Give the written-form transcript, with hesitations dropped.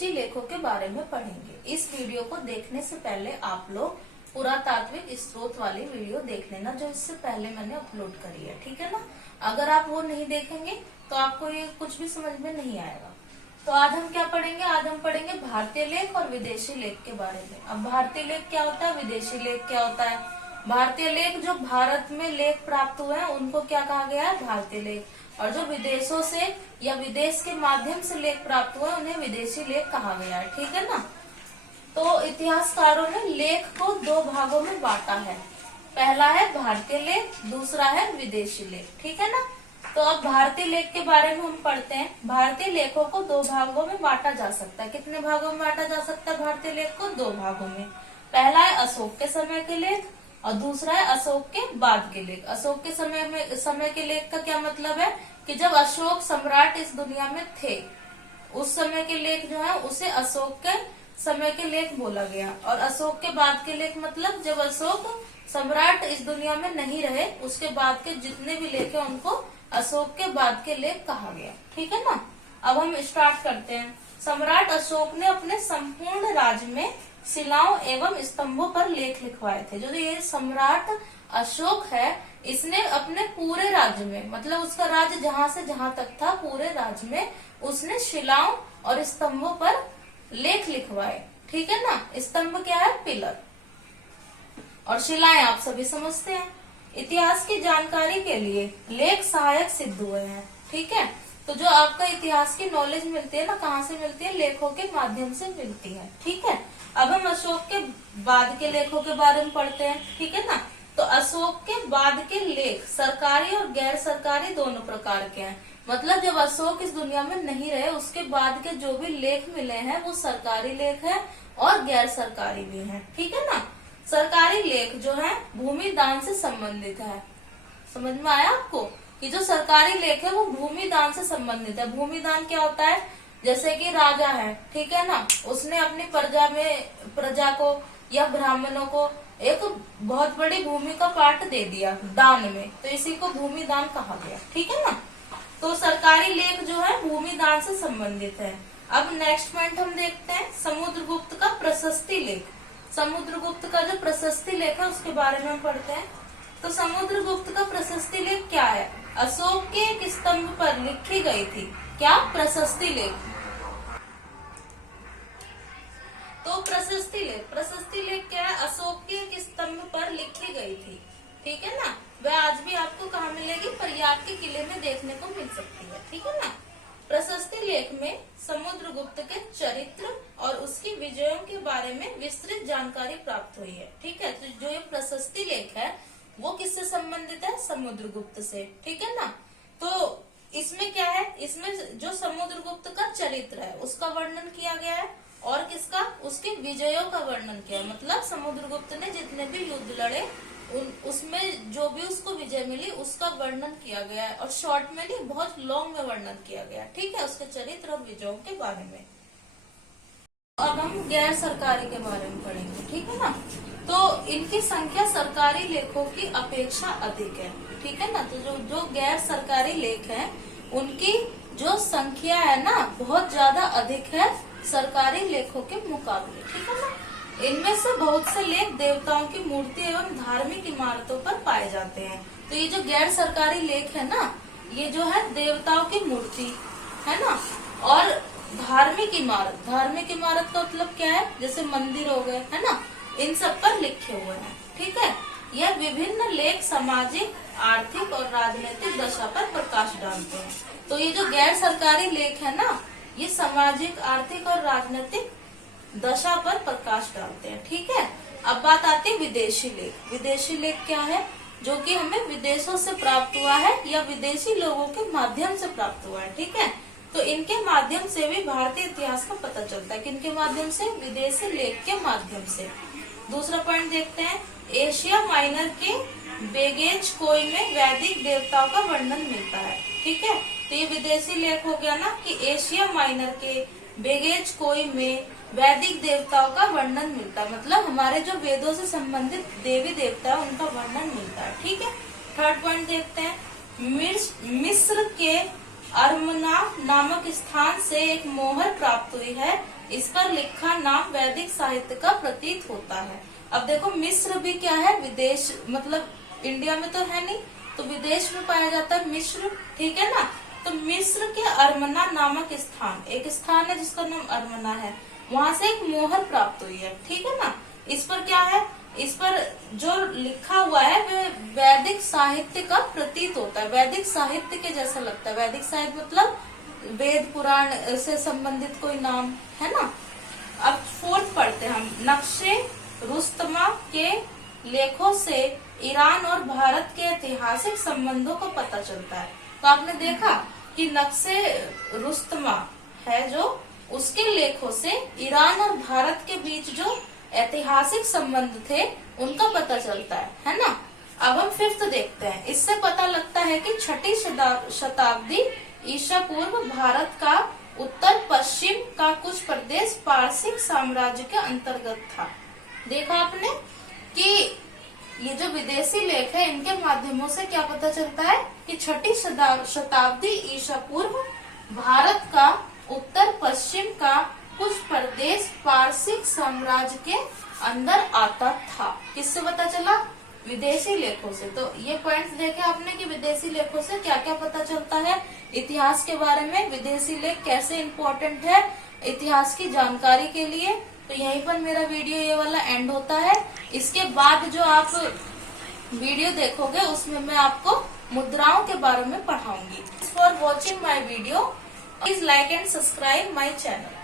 विदेशी लेखों के बारे में पढ़ेंगे। इस वीडियो को देखने से पहले आप लोग पुरातात्विक स्रोत वाली वीडियो देख लेना, जो इससे पहले मैंने अपलोड करी है, ठीक है ना। अगर आप वो नहीं देखेंगे तो आपको ये कुछ भी समझ में नहीं आएगा। तो आज हम क्या पढ़ेंगे? आज हम पढ़ेंगे भारतीय लेख और विदेशी लेख के बारे में। अब भारतीय लेख क्या होता है, विदेशी लेख क्या होता है? भारतीय लेख, जो भारत में लेख प्राप्त हुए हैं उनको क्या कहा गया है? भारतीय लेख। और जो विदेशों से या विदेश के माध्यम से लेख प्राप्त हुए उन्हें विदेशी लेख कहा गया है, ठीक है ना। तो इतिहासकारों ने लेख को दो भागों में बांटा है। पहला है भारतीय लेख, दूसरा है विदेशी लेख, ठीक है ना। तो अब भारतीय लेख के बारे में हम पढ़ते हैं। भारतीय लेखों को दो भागों में बांटा जा सकता है। कितने भागों में बांटा जा सकता है भारतीय लेख को? दो भागों में। पहला है अशोक के समय के लेख और दूसरा है अशोक के बाद के लेख। अशोक के समय के लेख का क्या मतलब है कि जब अशोक सम्राट इस दुनिया में थे, उस समय के लेख जो है उसे अशोक के समय के लेख बोला गया। और अशोक के बाद के लेख मतलब जब अशोक सम्राट इस दुनिया में नहीं रहे, उसके बाद के जितने भी लेख हैं उनको अशोक के बाद के लेख कहा गया, ठीक है ना। अब हम स्टार्ट करते हैं। सम्राट अशोक ने अपने संपूर्ण राज्य में शिलाओं एवं स्तंभों पर लेख लिखवाए थे। जो ये सम्राट अशोक है, इसने अपने पूरे राज्य में, मतलब उसका राज्य जहां से जहां तक था, पूरे राज्य में उसने शिलाओं और स्तंभों पर लेख लिखवाए, ठीक है ना। स्तंभ क्या है? पिलर। और शिलाएं आप सभी समझते हैं। इतिहास की जानकारी के लिए लेख सहायक सिद्ध हुए हैं, ठीक है। तो जो आपका इतिहास की नॉलेज मिलती है ना, कहाँ से मिलती है? लेखों के माध्यम से मिलती है, ठीक है। अब हम अशोक के बाद के लेखों के बारे में पढ़ते हैं, ठीक है ना। तो अशोक के बाद के लेख सरकारी और गैर सरकारी दोनों प्रकार के हैं। मतलब जब अशोक इस दुनिया में नहीं रहे, उसके बाद के जो भी लेख मिले हैं वो सरकारी लेख है और गैर सरकारी भी हैं, ठीक है ना। सरकारी लेख जो है भूमि दान से संबंधित है। समझ में आया आपको कि जो सरकारी लेख है वो भूमि दान से संबंधित है। भूमि दान क्या होता है? जैसे कि राजा है, ठीक है ना, उसने अपनी प्रजा को या ब्राह्मणों को एक बहुत बड़ी भूमि का पार्ट दे दिया दान में, तो इसी को भूमि दान कहा गया, ठीक है ना। तो सरकारी लेख जो है भूमि दान से संबंधित है। अब नेक्स्ट पॉइंट हम देखते हैं, समुद्रगुप्त का प्रशस्ति लेख। समुद्रगुप्त का जो प्रशस्ति लेख है उसके बारे में हम पढ़ते हैं। तो समुद्रगुप्त का प्रशस्ति लेख क्या है? अशोक के एक स्तंभ पर लिखी गई थी क्या? प्रशस्ति लेख। तो प्रशस्ति लेख क्या है? अशोक के एक स्तंभ पर लिखी गई थी, ठीक है ना। वह आज भी आपको कहाँ मिलेगी? प्रयाग के किले में देखने को मिल सकती है, ठीक है ना। प्रशस्ति लेख में समुद्रगुप्त के चरित्र और उसकी विजयों के बारे में विस्तृत जानकारी प्राप्त हुई है, ठीक है। तो जो ये प्रशस्ति लेख है वो किससे संबंधित है? समुद्रगुप्त से, ठीक है ना। तो इसमें क्या है? इसमें जो समुद्रगुप्त का चरित्र है उसका वर्णन किया गया है और किसका? उसके विजयों का वर्णन किया है। मतलब समुद्रगुप्त ने जितने भी युद्ध लड़े उसमें जो भी उसको विजय मिली उसका वर्णन किया गया है। और शॉर्ट में नहीं, बहुत लॉन्ग में वर्णन किया गया है, ठीक है, उसके चरित्र और विजयों के बारे में। अब हम गैर सरकारी के बारे में पढ़ेंगे, ठीक है ना। तो इनकी संख्या सरकारी लेखों की अपेक्षा अधिक है, ठीक है ना। तो जो गैर सरकारी लेख है उनकी जो संख्या है ना बहुत ज्यादा अधिक है सरकारी लेखों के मुकाबले, ठीक है ना। इनमें से बहुत से लेख देवताओं की मूर्ति एवं धार्मिक इमारतों पर पाए जाते हैं। तो ये जो गैर सरकारी लेख है ना, ये जो है देवताओं की मूर्ति है ना और धार्मिक इमारत का मतलब क्या है? जैसे मंदिर हो गए, है ना, इन सब पर लिखे हुए हैं, ठीक है। यह विभिन्न लेख सामाजिक, आर्थिक और राजनीतिक दशा पर प्रकाश डालते हैं। तो ये जो गैर सरकारी लेख है ना, ये सामाजिक, आर्थिक और राजनीतिक दशा पर प्रकाश डालते हैं, ठीक है। अब बात आती है विदेशी लेख। विदेशी लेख क्या है? जो कि हमें विदेशों से प्राप्त हुआ है या विदेशी लोगों के माध्यम से प्राप्त हुआ है, ठीक है। तो इनके माध्यम से भी भारतीय इतिहास का पता चलता है। किनके माध्यम से? विदेशी लेख के माध्यम से। दूसरा पॉइंट देखते हैं, एशिया माइनर के बेगेज कोई में वैदिक देवताओं का वर्णन मिलता है, ठीक है। तो ये विदेशी लेख हो गया ना कि एशिया माइनर के बेगेज कोई में वैदिक देवताओं का वर्णन मिलता है। मतलब हमारे जो वेदों से संबंधित देवी देवता है उनका वर्णन मिलता है, ठीक है। थर्ड पॉइंट देखते हैं, मिस्र के अरमना नामक स्थान से एक मोहर प्राप्त हुई है इस पर लिखा नाम वैदिक साहित्य का प्रतीत होता है। अब देखो मिस्र भी क्या है, विदेश, मतलब इंडिया में तो है नहीं, तो विदेश में पाया जाता है मिस्र, ठीक है ना। तो मिस्र के अरमना नामक स्थान, एक स्थान है जिसका नाम अरमना है, वहां से एक मोहर प्राप्त हुई है, ठीक है ना। इस पर क्या है, इस पर जो लिखा हुआ है वह वैदिक साहित्य का प्रतीत होता है, वैदिक साहित्य के जैसा लगता है। वैदिक साहित्य मतलब वेद पुराण से संबंधित कोई नाम, है ना। अब फोर्थ पढ़ते हैं हम। नक्शे रुस्तमा के लेखों से ईरान और भारत के ऐतिहासिक संबंधों को पता चलता है। तो आपने देखा कि नक्शे रुस्तमा है जो, उसके लेखों से ईरान और भारत के बीच जो ऐतिहासिक संबंध थे उनका पता चलता है ना। अब हम फिफ्थ देखते हैं। इससे पता लगता है कि छठी शताब्दी ईसा पूर्व भारत का उत्तर पश्चिम का कुछ प्रदेश पारसिक साम्राज्य के अंतर्गत था। देखा आपने कि ये जो विदेशी लेख है इनके माध्यमों से क्या पता चलता है कि छठी शताब्दी ईसा पूर्व भारत का उत्तर पश्चिम का कुछ प्रदेश पारसिक साम्राज्य के अंदर आता था। किससे पता चला? विदेशी लेखों से। तो ये पॉइंट्स देखे आपने कि विदेशी लेखों से क्या क्या पता चलता है इतिहास के बारे में, विदेशी लेख कैसे इम्पोर्टेंट है इतिहास की जानकारी के लिए। तो यहीं पर मेरा वीडियो ये वाला एंड होता है। इसके बाद जो आप वीडियो देखोगे उसमें मैं आपको मुद्राओं के बारे में पढ़ाऊंगी। For watching my video please like and subscribe my channel.